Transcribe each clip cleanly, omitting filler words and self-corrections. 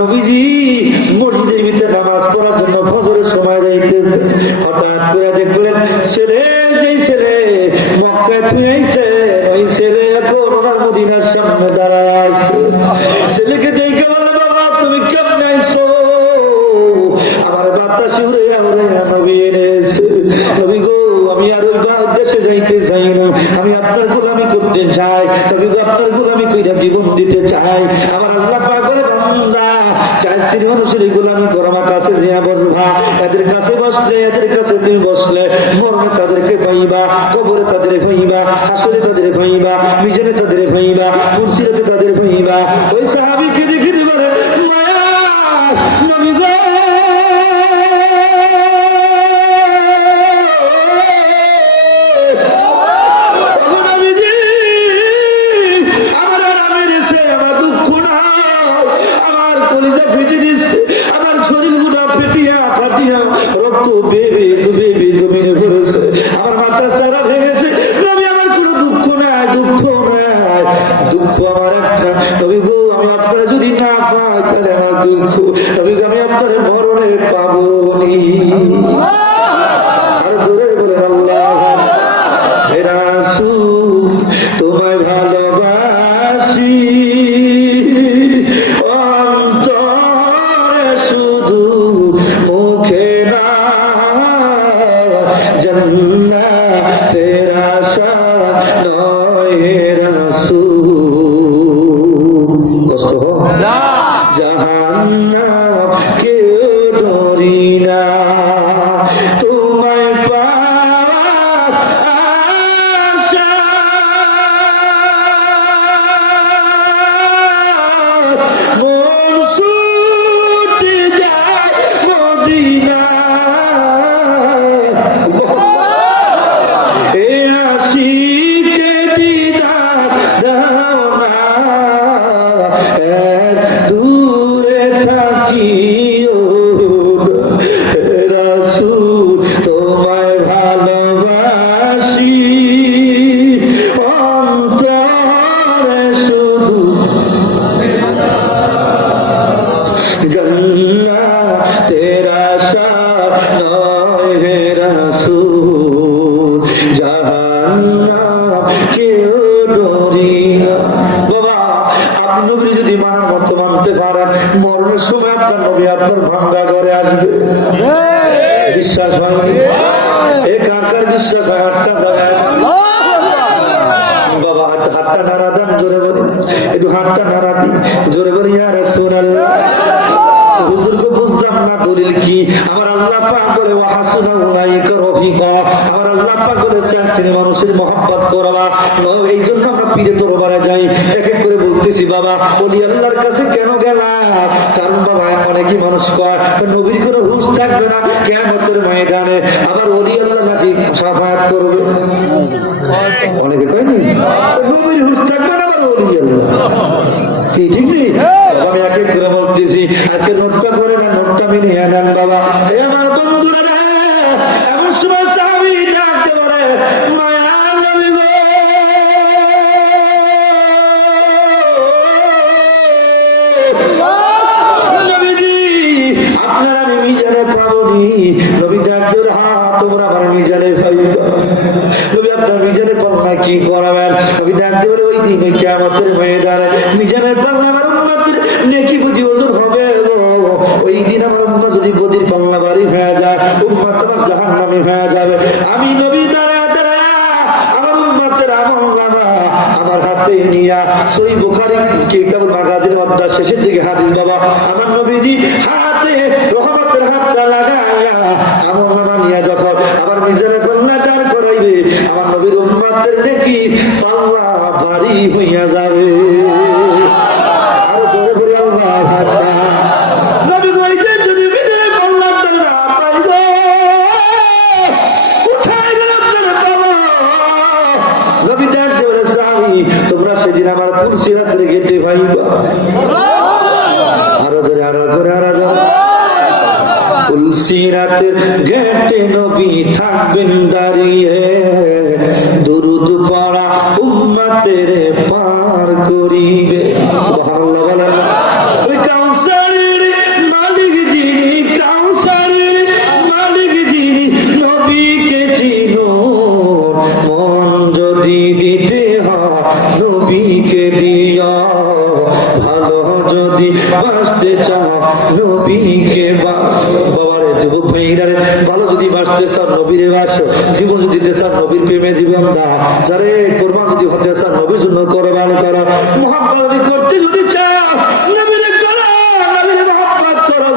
নবীজি মসজিদের ভিতরে নামাজ পড়ার জন্য ফজরের সময় যাইতেছে, হঠাৎ করে দেখলেন ছেলে, যেই ছেলে মক্কায় থুইছে ওই ছেলে এখন ওনার মদিনার সামনে দাঁড়ায় আছে। ছেলেকে দেখে বলে, বাবা তুমি কেমন আইছো? আমার বাতাস উড়ে উড়ে নবী এনেছে। নবী গো, আমি আর ওই দেশে যাইতে চাই না, আমি আপনার গোলামি করতে চাই। নবী গো, আপনার গোলামি কইরা জীবন দিতে চাই। আমার আল্লাহ পাক বলে, বান্দা চার শ্রী মানুষের গোলামি করো, আমার কাছে যে বলবা, এদের কাছে বসলে, এদের কাছে তুমি বসলে মরণে তাদেরকে পাইবা, কবরে তাদের পাইবা, হাসরে তাদের পাইবা, মিজানে তাদের পাইবা, মুরসিরাতে তাদের পাইবা। ওই সাহাবীকে দেখে দিবারে মায়া নবী গো, বিশ্বাস হয়নি? এ কার বিশ্বাস হয়? বাবা হাতটা নাড়া দেন, জোরে বলি, একটু হাতটা নাড়া দিই, জোরে বলি ইয়া রাসূলুল্লাহ। হুজুরকে বুঝলাম না দলিল কি? আমার আল্লাহ পাক বলে ওয়া হাসুনা উলাইকা রফিকা, আমার আল্লাহ পাক বলে শ্রেণী মানুষের মহব্বত করবা। এই জন্য আমরা পীরে দরবারে যাই, এক এক করে বলতেছি বাবা ওলি আল্লাহর কাছে কেন গেলাম? কারণ বাবা অনেকই মানুষ কয় নবীর কোনো হুঁশ থাকবে না কিয়ামতের ময়দানে, আবার ওলি আল্লাহ নাকি শাফায়াত করবে। অনেকে কয়নি নবীর হুঁশ থাকবে না, আবার ওলি আল্লাহ কি ঠিক নেই? আমি এক এক করে বলতেছি, আজকে নোটটা করে না, নোটটা মিলিয়ে নেন বাবা। আমার বন্ধুরা এমন সময় সাহাবী ডাকতে পারে, মায়া নবী গো, নবীজি আপনার আমি মিজানে পাবনি। নবী ডাকতে, হ্যাঁ তোমরা আমার মিজানে পাইবা। নবী আপনার মিজানে পাল্লা কি করাবেন? নবী ডাকতে পারে ওই দিনে কিয়ামতের ময়দানে মিজানের পাল্লা আমার উম্মতের নেকি বুদ্ধি ওজন হবে গো। ওই দিন আমার উম্মত যদি বদির পাল্লা বাড়ি হয়ে যায়, উম্মত আমার জাহান্নামী হয়ে যাবে। আমি নবী দাঁড়া দাঁড়া আমার উম্মতের আমলনামা আমার হাতে নিয়া সহিহ বুখারী কিতাবুল মাগাজির অধ্যায় শেষের দিকে হাদিস বাবা, আমার নবীজি হাতে রহমতের হাতটা লাগায়া আমলনামা নিয়া যখন আবার মিজানে পাল্লা দাঁড় করাইবে, আমার নবীর উম্মতের নেকি পাল্লা ভারী হইয়া যাবে। আর জোরে বলি আল্লাহু আকবার। নবী কইতে যদি মিজানে পাল্লা না পাইবো, কোথায় গেল আপনারা পাবো? নবী ডাক দেবে, সাহাবী তোমরা সেদিন আমার পুলসিরাতের গেটে পাইবা। আরো জোরে, আরো জোরে, আরো জোরে। পুলসিরাতের গেটে নবী থাকবেন দাঁড়িয়ে, দুরুদ পড়া উম্মতের পার করিবে। সুবহানাল্লাহ বলেন। ওই কাউসারের নবীর বাসো, জীবন যদি দিতে চান নবীর প্রেমে জীবন দাও, যারে কোরবান যদি হতে চান নবীর জন্য কোরবান করো, মুহাব্বত যদি করতে যদি চাও নবীর করো, নবীর মুহাব্বত করো।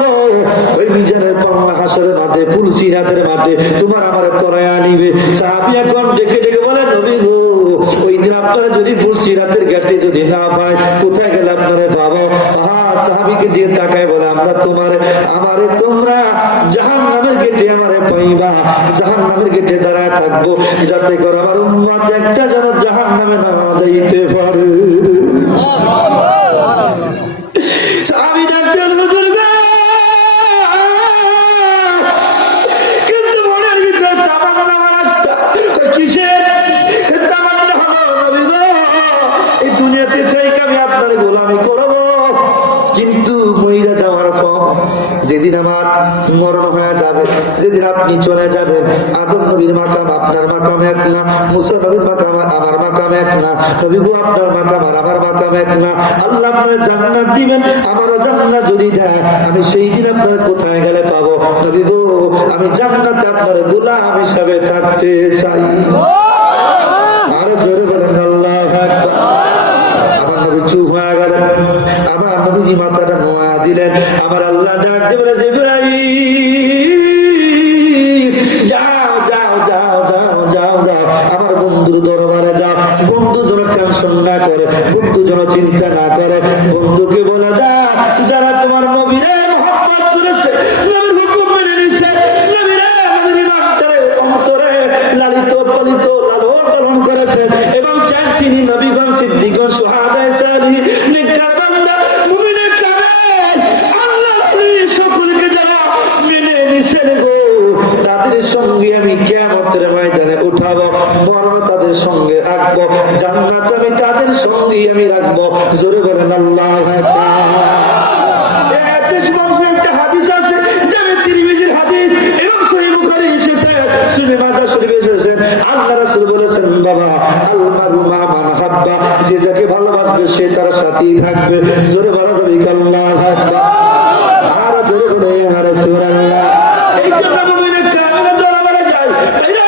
ওই মিজানের পাল্লা হাসরের মাঠে পুলসিরাতের মাঠে তোমার আমার তরায় আনিবে। সাহাবী এখন ডেকে ডেকে বলে নবী গো, ওই দিন আপনারা যদি পুলসিরাতের ঘাটে যদি না পায় কোথায় গেলে আপনারা পাবো? সাহাবীকে দিয়ে তাকায় বলে আমরা তোমারে আমারে তোমরা জাহান্নামের গেটে আমারে পাইবা, জাহান্নামের গেটে দাঁড়ায় থাকবো যাতে করে আমার উম্মত একটা যেন জাহান্নামে না যাইতে পারে। সাহাবী ডাকতে হুজুর গো, কিন্তু মনের ভিতরে তামান্না একটা, কিসের তামান্না হলো নবী গো, এই দুনিয়াতে থেকে আমি আপনার গোলামি করবো, কিন্তু মহিলা যাওয়ার পর যেদিন আমার মরণ হয়ে যাবে, যেদিন আপনি চলে যাবেন, আদম নবীর মাকাম আপনার মাকাম এক না, মুসা নবীর মাকাম আমার মাকাম এক না, নবী গো আপনার মাকাম আর আমার মাকাম এক না। আল্লাহ আপনার জান্নাত দিবেন, আমারও জান্নাত যদি দেয়, আমি সেই দিন আপনার কোথায় গেলে পাবো? নবী গো আমি জান্নাতে আপনার গোলাম হিসাবে থাকতে চাই। আরো জোরে বলেন আল্লাহু আকবার। আমার নবী চুপ হয়ে গেলেন, আমার নবীজি মাথাটা নোয়া দিলেন। আমার আল্লাহ ডাক দিয়ে বলে জিবরাইল যাও যাও যাও যাও যাও যাও আমার বন্ধুর দরবারে যাও, বন্ধু যেন টেনশন না করে, বন্ধু যেন চিন্তা না করে, বন্ধুকে বলে যা যারা তোমার নবীরে মুহাব্বত করেছে, নবীর হুকুম মেনে নিছে, নবীরে নবীর ইমানদারে অন্তরে লালিত পালিত লালন পালন করেছে এবং চাইছিনি নবীগণ সিদ্দিকগণ সুহাদায়ে সালিহিন নেককার বান্দা মুমিনে কামেল আল্লাহর ওলি সকলকে যারা মেনে নিছেন গো, তাদের সঙ্গে আমি কিয়ামতের ময়দানে উঠাবো, মরণ তাদের সঙ্গে রাখবো, জান্নাত আমি তাদের সঙ্গে আমি রাখবো। জোরে বলেন আল্লাহু আকবার। একটা হাদিস আছে যেমন তিরমিজির হাদিস এবং সহিহ বুখারী এসেছে, সুনানে মাজাহ শরীফে এসেছে। আল্লাহ রাসূল বলেছেন বাবা আল মারু মা মান হাব্বা, যে যাকে ভালোবাসবে সে তার সাথেই থাকবে। জোরে বলা যাবে আল্লাহু আকবার। আর জোরে বলে ইয়া রাসূলুল্লাহ। এই জন্য মুমিনে কামেলের দরবারে যায়, ভাইরা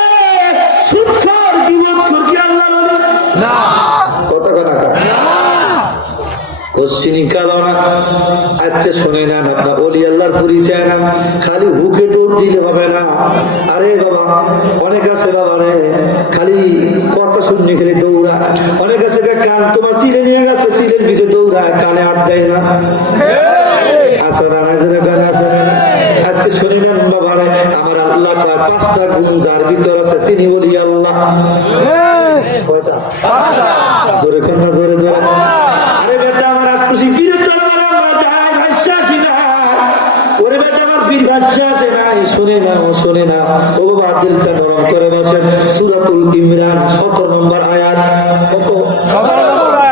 সুদখোর গীবতখোর কি আল্লাহর ওলি না? কথা কথা কোশ্চিনি কালো না। আজকে শুনে নেন আপনার ওলি আল্লাহর পরিচয় না, খালি হুকে দৌড় দিলে হবে না। আরে বাবা অনেক আছে বাবা রে, খালি কথা শুনলে খালি দৌড়া, অনেক আছে কান তোমার চিলে নিয়ে গেছে, চিলের পিছনে দৌড়ায়, কানে হাত দেয় না। আজকে শুনে নেন বাবা রে, আমার আল্লাহ পাঁচটা গুণ যার ভিতর আছে তিনি ওলি আল্লাহ। জোরে কন্যা জোরে জোরে। আরে বেটা আমার খুশি বীর দরবারে আমরা যাই ভাষ্য আসি না, ওরে বেটা আমার বীর ভাষ্য আসে নাই, শুনে না শুনে না। ও বাবা দিলটা নরম করে বসেন, সূরাতুল ইমরান 17 নম্বর আয়াত। কত?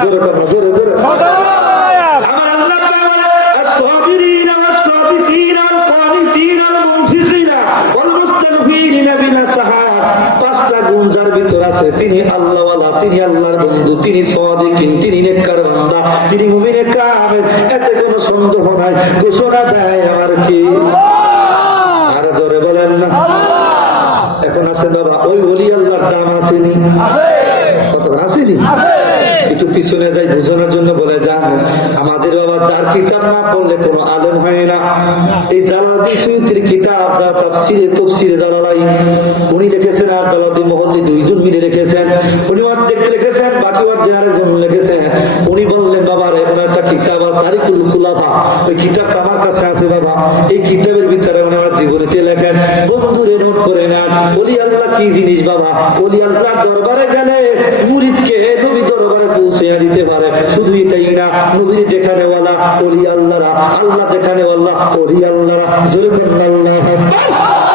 জোরে কন্যা জোরে জোরে। আমার আল্লাহ বলে আস-সাবিরিনা ওয়াস-সাদিকিনা ওয়াল-কানিতিনা ওয়াল-মুনফিকিনা ওয়াল-মুস্তাগফিরিনা বিল-আসহার। পাঁচটা গুণ যার ভিতর আছে তিনি আল্লাহওয়ালা, তিনি আল্লাহর বন্ধু, তিনি সাদিকিন, তিনি নেককার বান্দা, তিনি মুমিনে কামেল, এতে কোনো সন্দেহ নাই। ঘোষণা দেয় আমার কি? আর জোরে বলেন না। এখন আছে বাবা ওই ওলি আল্লাহর দাম আসেনি? কত আসেনি? একটু পিছনে যাই বোঝানোর জন্য বলে যান, আমাদের বাবা যার কিতাব না পড়লে কোনো আলেম হয় না। এই জালালউদ্দিন সুয়ুতির কিতাব যা তাফসীরে জালালাইন উনি লিখেছেন, আর জালালউদ্দিন মুহল্লি দুইজন মিলে লিখেছেন। উনি অর্ধেক লিখেছেন, বাকি অর্ধেক আরেকজন লিখেছেন। উনি বললেন বাবা রে ওনার একটা কিতাব তারিকুল খুলাফা, ওই কিতাবটা আমার কাছে আছে বাবা। এই কিতাবের ভিতরে উনি আমার জীবনীতে লেখেন, বন্ধুরে নোট করে নেন ওলি আল্লাহ কি জিনিস বাবা। ওলি আল্লাহ দরবারে গেলে মুরিদকে নবী দরবারে পৌঁছে দিতে পারে। শুধু এটাই না, নবীর যেখানেওয়ালা ওলি আল্লাহরা, আল্লাহ যেখানেওয়ালা ওলি আল্লাহরা। জোরে বলেন আল্লাহু আকবার।